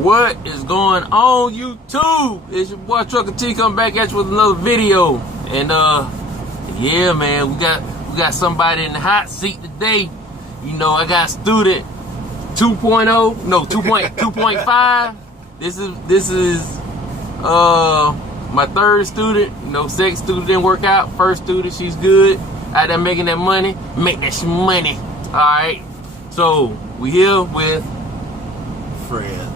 What is going on, YouTube? It's your boy Trucker T coming back at you with another video. And yeah, man, we got somebody in the hot seat today. You know, I got student 2.0, no 2.5. This is my third student. You know, second student didn't work out. First student, she's good. Out there making that money. Make that money. Alright. So we here with Fred.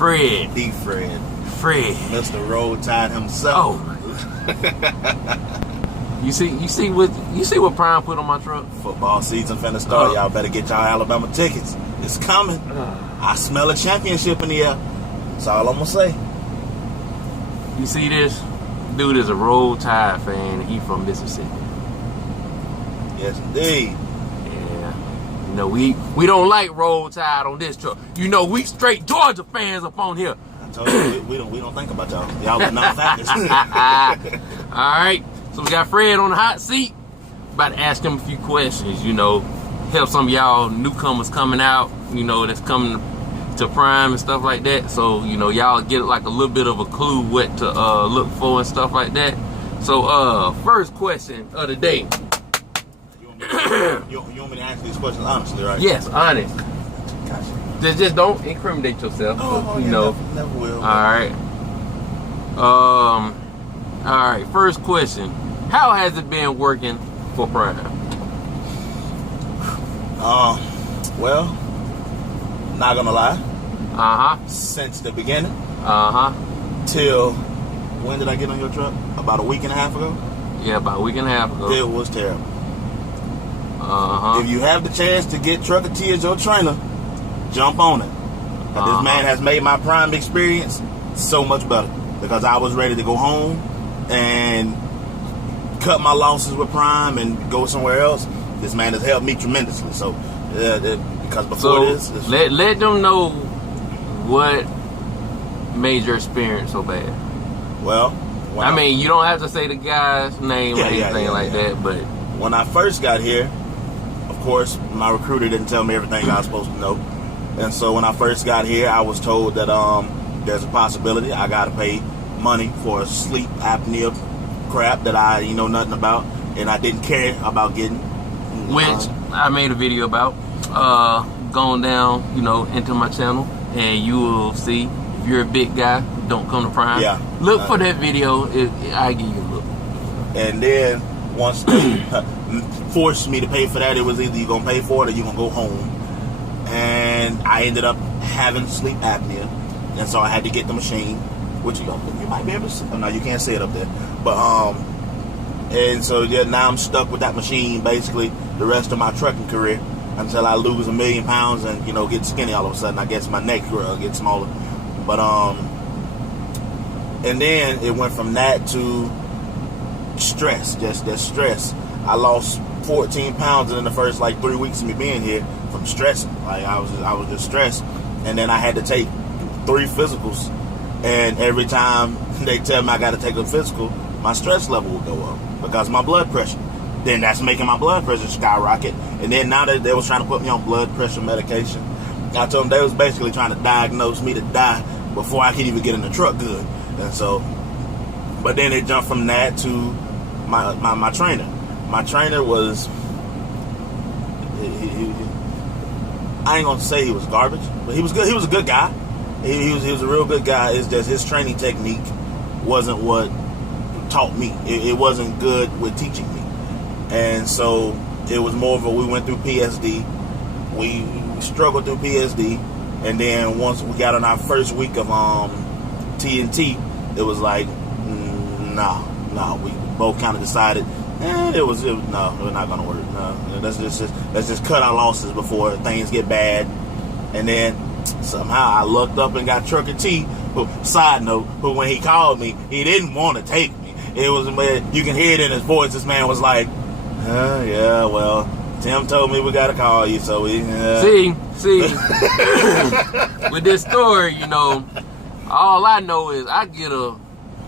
The Fred. Mr. Roll Tide himself. Oh. You see what Prime put on my truck? Football season finna start. Y'all better get y'all Alabama tickets. It's coming. I smell a championship in the air. That's all I'm gonna say. You see this? Dude is a Roll Tide fan. He from Mississippi. Yes, indeed. You know, we don't like Roll Tide on this truck. You know, we straight Georgia fans up on here. I told you, we don't think about y'all. Y'all are non-factors. Alright, so we got Fred on the hot seat. About to ask him a few questions, you know. Help some of y'all newcomers coming out, you know, that's coming to Prime and stuff like that. So, you know, y'all get like a little bit of a clue what to look for and stuff like that. So, first question of the day. You want me to answer these questions honestly, right? Yes, honest. Gotcha. Just don't incriminate yourself. You yeah, know. Never will. Alright. Alright, first question. How has it been working for Prime? Well, not gonna lie. Since the beginning. Till when did I get on your truck? About a week and a half ago? Yeah, about a week and a half ago. It was terrible. If you have the chance to get Trucker T as your trainer, jump on it. This man has made my Prime experience so much better because I was ready to go home and cut my losses with Prime and go somewhere else. This man has helped me tremendously. So, because before this, let them know what made your experience so bad. Well, I mean, you don't have to say the guy's name or anything like that, but when I first got here, of course, my recruiter didn't tell me everything I was supposed to know. And so when I first got here, I was told that there's a possibility I got to pay money for a sleep apnea crap that I know nothing about, and I didn't care about getting. Which I made a video about. Going down, you know, into my channel, and you will see. If you're a big guy, don't come to Prime. Yeah. Look for that video. I give you a look. And then once they forced me to pay for that, it was either you're going to pay for it or you're going to go home. And I ended up having sleep apnea. And so I had to get the machine, which you might be able to see. Oh, no, you can't see it up there. But, and so yeah, now I'm stuck with that machine basically the rest of my trucking career until I lose 1 million pounds and, you know, get skinny all of a sudden. I guess my neck will get smaller. But, and then it went from that to stress, just that stress. I lost 14 pounds in the first like 3 weeks of me being here from stressing. Like I was just stressed, and then I had to take 3 physicals, and every time they tell me I got to take a physical, my stress level will go up because of my blood pressure. Then that's making my blood pressure skyrocket. And then now that they was trying to put me on blood pressure medication, I told them they was basically trying to diagnose me to die before I could even get in the truck good. And so, but then they jumped from that to my trainer. My trainer was, I ain't gonna say he was garbage, but he was good. He was a good guy. He was a real good guy. It's just his training technique wasn't what taught me. It wasn't good with teaching me. And so it was more of we went through PSD. We struggled through PSD. And then once we got on our first week of TNT, it was like, no. We both kind of decided, no, we're not gonna work. No, let's just cut our losses before things get bad. And then somehow I looked up and got Trucker T. Side note, but when he called me, he didn't want to take me. It was, you can hear it in his voice. This man was like, yeah, well, Tim told me we gotta call you, so we. See, with this story, you know, all I know is I get a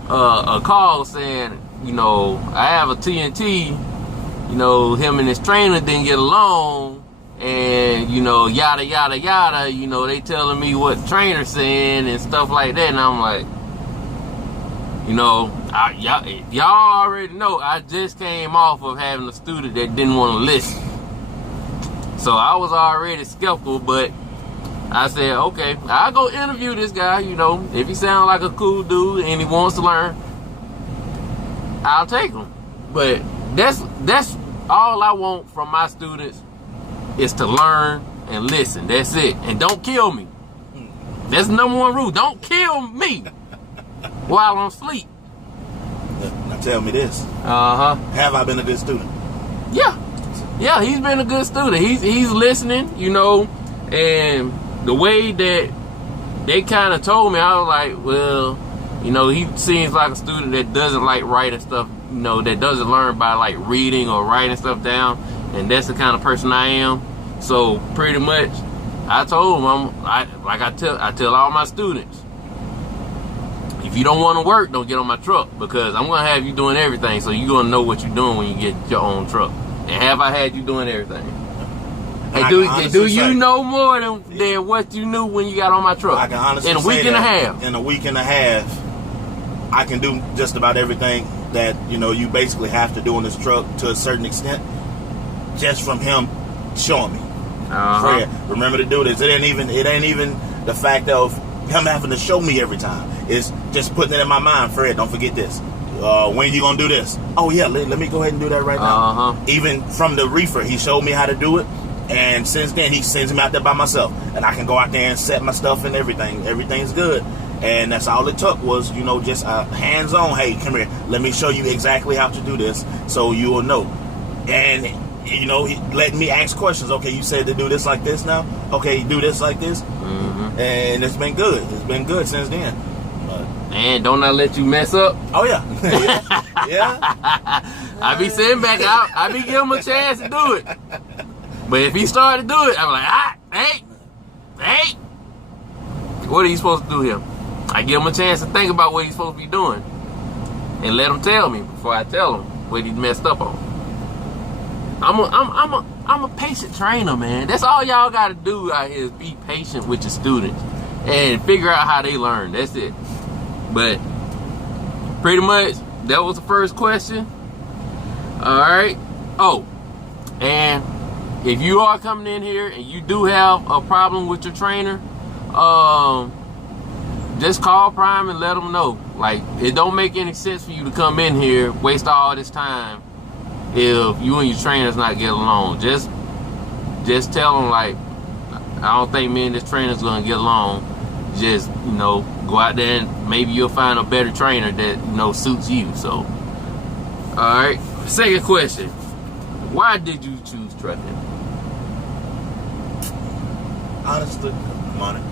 call saying, you know, I have a TNT, you know, him and his trainer didn't get along, and you know, yada yada yada. You know, they telling me what the trainer's saying and stuff like that, and I'm like, you know, y'all already know I just came off of having a student that didn't want to listen, so I was already skeptical, but I said, okay, I'll go interview this guy. You know, if he sounds like a cool dude and he wants to learn, I'll take him. But that's all I want from my students is to learn and listen. That's it. And don't kill me. That's the number one rule. Don't kill me while I'm asleep. Now tell me this. Have I been a good student? Yeah, he's been a good student. He's listening, you know, and the way that they kind of told me, I was like, well, you know, he seems like a student that doesn't like writing stuff, you know, that doesn't learn by like reading or writing stuff down, and that's the kind of person I am. So pretty much, I told him, I tell all my students, if you don't want to work, don't get on my truck, because I'm gonna have you doing everything, so you're gonna know what you're doing when you get your own truck. And have I had you doing everything? Hey, do you know more than what you knew when you got on my truck? I can honestly in a week and a half. In a week and a half, I can do just about everything that, you know, you basically have to do on this truck to a certain extent, just from him showing me. Fred, remember to do this. It ain't even the fact of him having to show me every time. It's just putting it in my mind. Fred, don't forget this. When you gonna do this? Oh yeah, let me go ahead and do that right now. Even from the reefer, he showed me how to do it. And since then, he sends me out there by myself. And I can go out there and set my stuff and everything. Everything's good. And that's all it took was, you know, just hands-on. Hey, come here. Let me show you exactly how to do this so you will know. And, you know, he let me ask questions. Okay, you said to do this like this now? Okay, do this like this? And it's been good. It's been good since then. And don't I let you mess up? Oh, yeah. Yeah. I be sitting back out. I be giving him a chance to do it. But if he started to do it, I'm like, hey, what are you supposed to do here? I give him a chance to think about what he's supposed to be doing, and let him tell me before I tell him what he messed up on. I'm a patient trainer, man. That's all y'all got to do out here is be patient with your students and figure out how they learn. That's it. But pretty much that was the first question. All right. Oh, and if you are coming in here and you do have a problem with your trainer, just call Prime and let them know. Like, it don't make any sense for you to come in here, waste all this time if you and your trainer's not getting along. Just tell them, like, I don't think me and this trainer's gonna get along. Just, you know, go out there and maybe you'll find a better trainer that, you know, suits you. So, all right. Second question: why did you choose trucking? Honestly, money.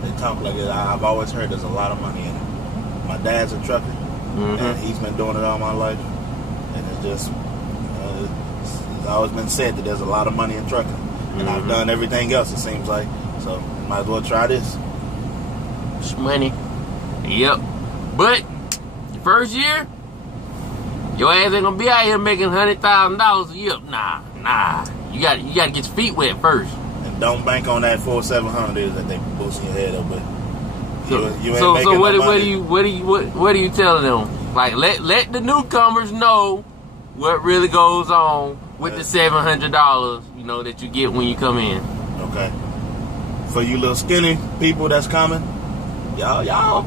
They talk like it. I've always heard there's a lot of money in it. My dad's a trucker, and he's been doing it all my life. And it's just, it's always been said that there's a lot of money in trucking. And I've done everything else, it seems like. So, might as well try this. It's money. Yep. But, your first year, your ass ain't gonna be out here making $100,000 a year. Nah. You gotta get your feet wet first. Don't bank on that 4,700 that they boosting your head up with. You ain't so making what no money. What are you telling them? Like, let the newcomers know what really goes on with the $700, you know, that you get when you come in. Okay. For you little skinny people that's coming, y'all,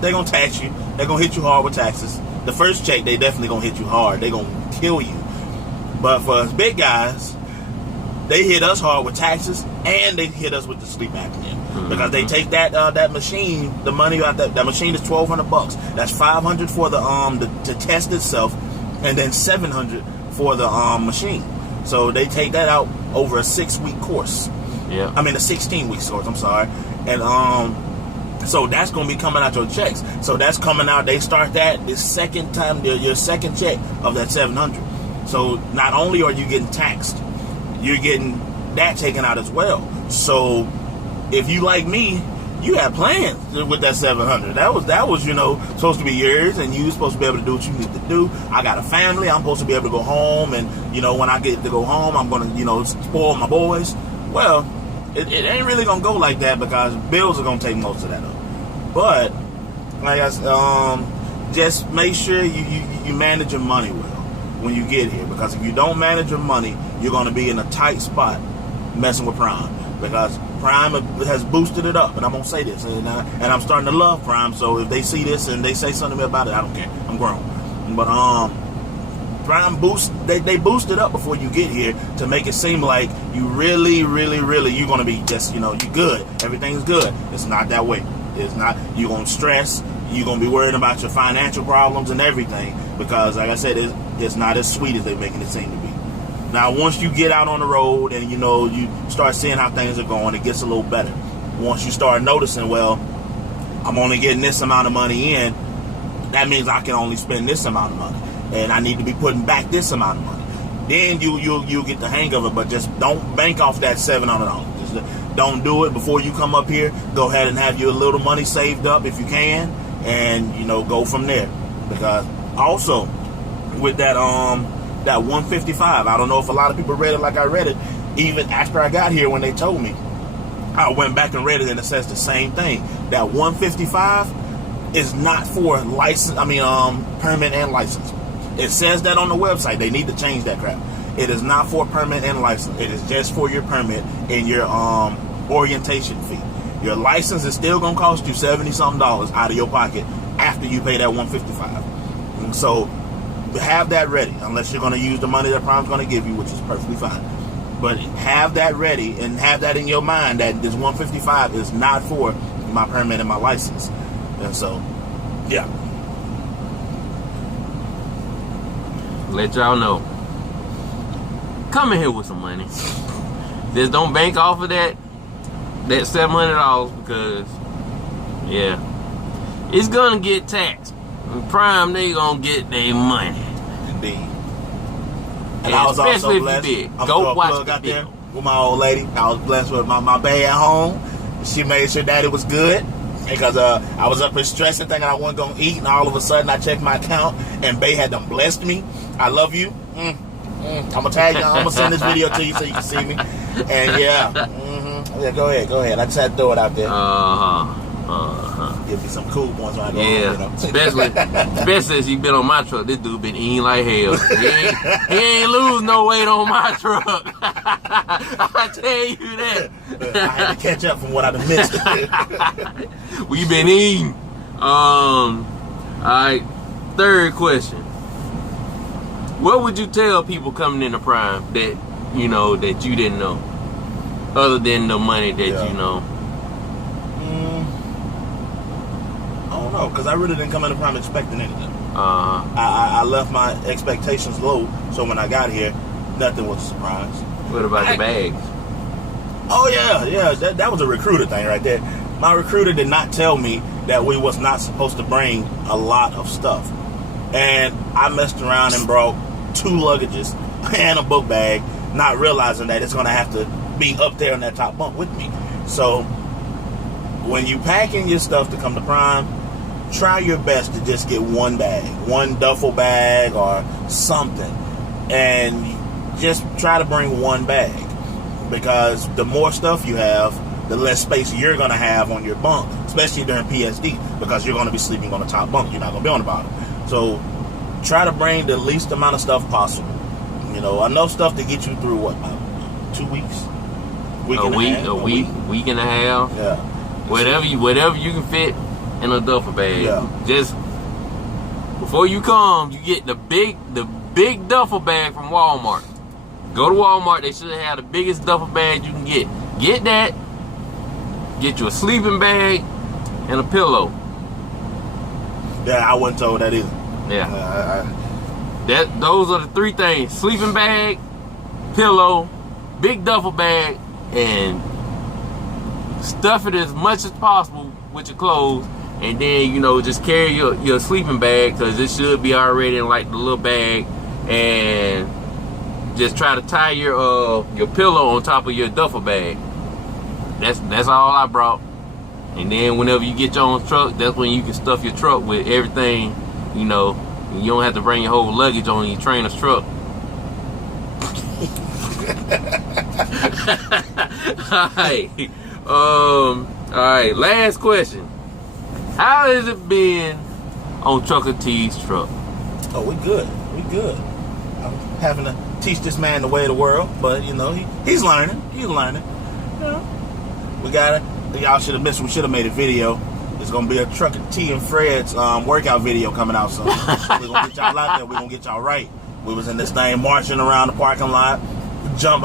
they gonna tax you. They gonna hit you hard with taxes. The first check, they definitely gonna hit you hard. They gonna kill you. But for us big guys, they hit us hard with taxes, and they hit us with the sleep apnea because they take that machine, the money out that machine is $1,200. That's $500 for the to test itself, and then $700 for the machine. So they take that out over a 6-week course. Yeah, I mean a 16-week course. I'm sorry, and so that's gonna be coming out your checks. So that's coming out. They start that the second time your second check of that $700. So not only are you getting taxed, you're getting that taken out as well. So if you like me, you had plans with that 700. That was supposed to be yours, and you supposed to be able to do what you need to do. I got a family. I'm supposed to be able to go home, and when I get to go home, I'm gonna spoil my boys. Well, it ain't really gonna go like that because bills are gonna take most of that up. But like I said, just make sure you manage your money well when you get here, because if you don't manage your money, you're gonna be in a tight spot messing with Prime, because Prime has boosted it up. And I'm gonna say this, and I'm starting to love Prime. So if they see this and they say something to me about it, I don't care. I'm grown. But Prime they boost it up before you get here to make it seem like you really you're gonna be just you good. Everything's good. It's not that way. It's not. You're gonna stress. You're gonna be worried about your financial problems and everything, because like I said, it's not as sweet as they're making it seem to be. Now, once you get out on the road and you start seeing how things are going, it gets a little better. Once you start noticing, well, I'm only getting this amount of money in, that means I can only spend this amount of money, and I need to be putting back this amount of money. Then you'll get the hang of it. But just don't bank off that $700. Just don't do it before you come up here. Go ahead and have your little money saved up if you can, and go from there. Because also with that 155, I don't know if a lot of people read it like I read it. Even after I got here, when they told me, I went back and read it, and it says the same thing. That 155 is not for license. Permit and license. It says that on the website. They need to change that crap. It is not for permit and license. It is just for your permit and your orientation fee. Your license is still gonna cost you $70-something out of your pocket after you pay that 155. And so have that ready, unless you're going to use the money that Prime's going to give you, which is perfectly fine. But have that ready and have that in your mind that this 155 is not for my permit and my license. And so, yeah. Let y'all know. Come in here with some money. Just don't bank off of that $700, because, yeah, it's going to get taxed. Prime, they gonna get their money. Indeed. And I was also blessed. Go watch the out video. there with my old lady. I was blessed with my bae at home. She made sure that it was good, because I was up here stressing, thinking I wasn't gonna eat, and all of a sudden I checked my account and bae had done blessed me. I love you. I'm gonna tag you. I'm gonna send this video to you so you can see me. And yeah, go ahead. I just had to throw it out there. Give me some cool ones when I go home, especially as you been on my truck. This dude been eating like hell. He ain't lose no weight on my truck. I tell you that. I had to catch up from what I've missed. We been eating. All right. Third question. What would you tell people coming into Prime that that you didn't know, other than the money that you know? No, because I really didn't come into Prime expecting anything. I left my expectations low, so when I got here, nothing was a surprise. What about the bags? Oh yeah, that was a recruiter thing right there. My recruiter did not tell me that we was not supposed to bring a lot of stuff, and I messed around and brought 2 luggages and a book bag, not realizing that it's going to have to be up there in that top bunk with me. So when you packing your stuff to come to Prime, try your best to just get one bag, one duffel bag or something, and just try to bring one bag, because the more stuff you have, the less space you're going to have on your bunk, especially during PSD, because you're going to be sleeping on the top bunk. You're not going to be on the bottom. So try to bring the least amount of stuff possible. Enough stuff to get you through, what, about 2 weeks? Week and a half. Yeah. Whatever you can fit in a duffel bag. Yeah. Just before you come, you get the big duffel bag from Walmart. Go to Walmart. They should have the biggest duffel bag you can get. Get that. Get you a sleeping bag and a pillow. Yeah, I wasn't told that either. Yeah. Those are the 3 things: sleeping bag, pillow, big duffel bag, and stuff it as much as possible with your clothes. And then, just carry your sleeping bag, because it should be already in like the little bag, and just try to tie your pillow on top of your duffel bag. That's all I brought. And then whenever you get your own truck, that's when you can stuff your truck with everything, you know. And you don't have to bring your whole luggage on your trainer's truck. Alright, last question. How has it been on Trucker T's truck? Oh, we good. I'm having to teach this man the way of the world, but you know, he's learning. You know, we got it. Y'all should have missed. We should have made a video. It's gonna be a Trucker T and Fred's workout video coming out soon. We're gonna get y'all out there. We're gonna get y'all right. We was in this thing marching around the parking lot, jump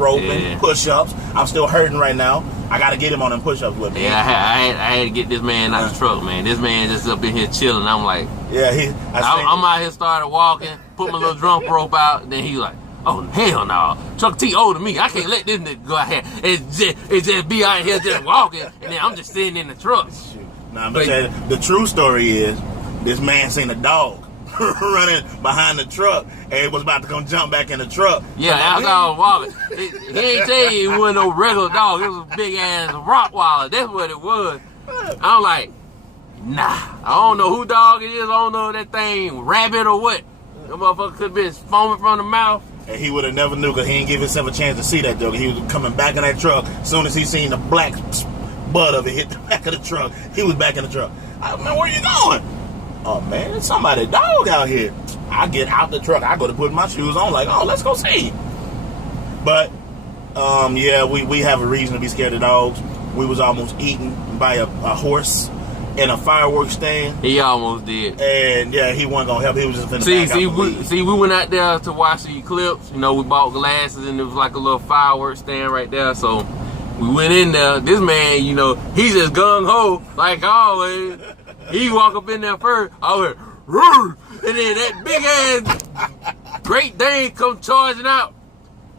roping, push-ups. I'm still hurting right now. I gotta get him on them push-ups with me. Yeah, I had to get this man out the truck, man. This man just up in here chilling. I'm like, I'm out here started walking, put my little jump rope out, and then he's like, oh hell no, Trucker T older than me. I can't let this nigga go out here. It's just be out here just walking, and then I'm just sitting in the truck. Nah, but the true story is, this man seen a dog running behind the truck and was about to come jump back in the truck. Yeah, that dog was walking. He ain't tell you it wasn't no regular dog. It was a big ass Rottweiler. That's what it was. I'm like, nah. I don't know who dog it is. I don't know if that thing rabbit or what. That motherfucker could be foaming from the mouth. And he would have never knew because he didn't give himself a chance to see that dog. He was coming back in that truck. As soon as he seen the black butt of it hit the back of the truck, he was back in the truck. Man, where you going? Oh man, there's somebody's dog out here. I get out the truck. I go to put my shoes on like, oh, let's go see. But yeah, we have a reason to be scared of dogs. We was almost eaten by a horse in a fireworks stand. He almost did. And yeah, he wasn't gonna help. He was just finna we went out there to watch the eclipse. You know, we bought glasses and there was like a little fireworks stand right there. So we went in there. This man, you know, he's just gung ho like always. He walk up in there first. I went, rrr, and then that big ass Great Dane come charging out.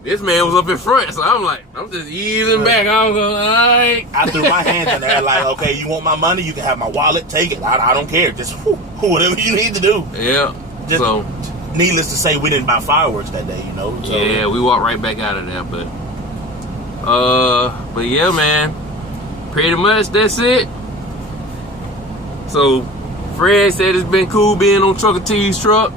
This man was up in front, so I'm like, I'm just easing back. I'm going, all right. I threw my hands in there like, okay, you want my money? You can have my wallet. Take it. I don't care. Just whatever you need to do. Yeah. Just, so, needless to say, we didn't buy fireworks that day, you know. So. Yeah, we walked right back out of there, but yeah, man. Pretty much that's it. So, Fred said it's been cool being on Trucker T's truck.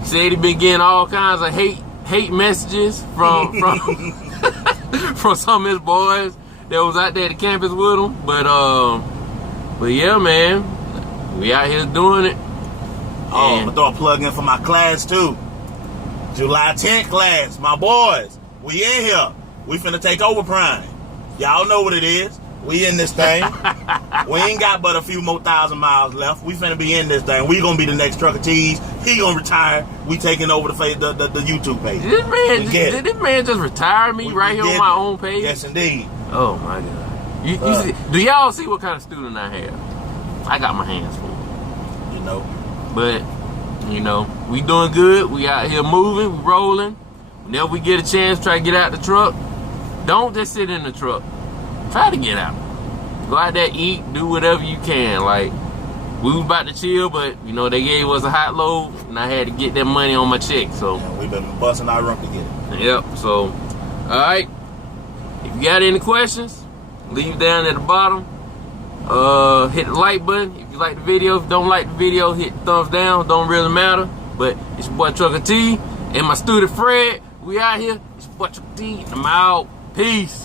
He said he been getting all kinds of hate messages from from some of his boys that was out there at the campus with him. But yeah, man, we out here doing it. Oh, I'm gonna throw a plug in for my class too. July 10th class, my boys. We in here. We finna take over Prime. Y'all know what it is. We in this thing. We ain't got but a few more 1,000 miles left. We finna be in this thing. We gonna be the next Trucker T's. He gonna retire. We taking over the YouTube page. Did this man just retire me right here on my own page? Yes, indeed. Oh my God. You see, do y'all see what kind of student I have? I got my hands full. You know. But, you know, we doing good. We out here moving, we rolling. Whenever we get a chance, try to get out the truck. Don't just sit in the truck. Try to get out. Go out there, eat, do whatever you can. Like, we was about to chill, but, you know, they gave us a hot load, and I had to get that money on my check, so. Yeah, we've been busting our rump to get it. Yep, so, all right. If you got any questions, leave down at the bottom. Hit the like button if you like the video. If you don't like the video, hit the thumbs down. Don't really matter. But it's your boy Trucker T and my student Fred. We out here. It's your boy Trucker T, and I'm out. Peace.